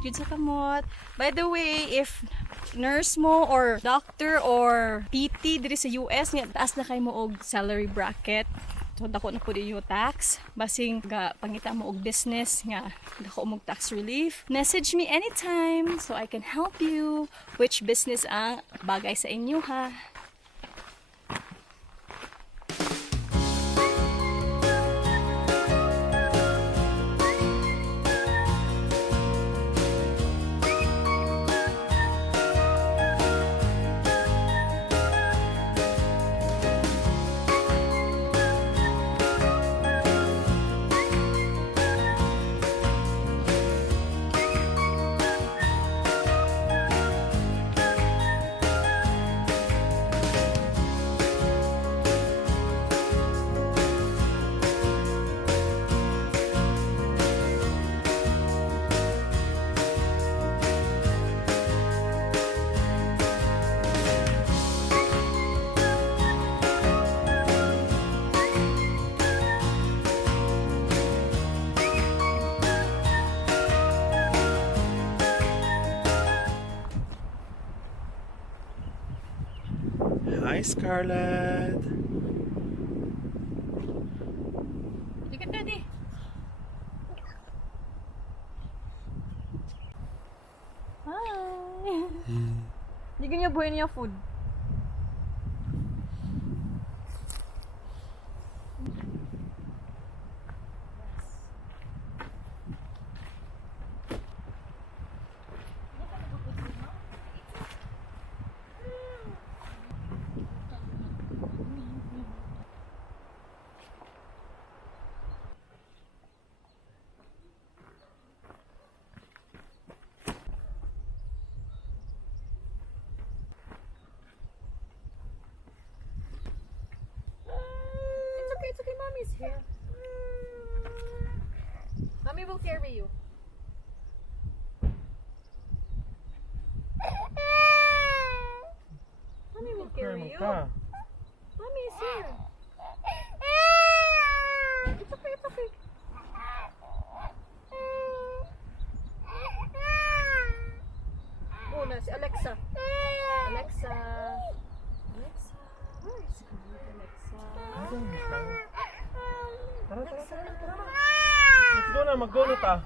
salamat yun sa kamot. By the way, if nurse mo or doctor or PT diri sa US nga taas na kay mo og salary bracket, so dako na po din yung tax, basing ga pangita mo og business nga dako mo tax relief, message me anytime so I can help you which business ang bagay sa inyo ha. Hi, Scarlett. You can daddy. Hi. Hindi niya buhay niya food. It's okay, mommy's here. Mommy will carry you. Mommy will carry you. Mommy is here. It's okay, it's okay. Oh, na si Alexa. Alexa. Alexa. Where is Alexa? Tara, tara, tara. Let's go na, mag-go na ta.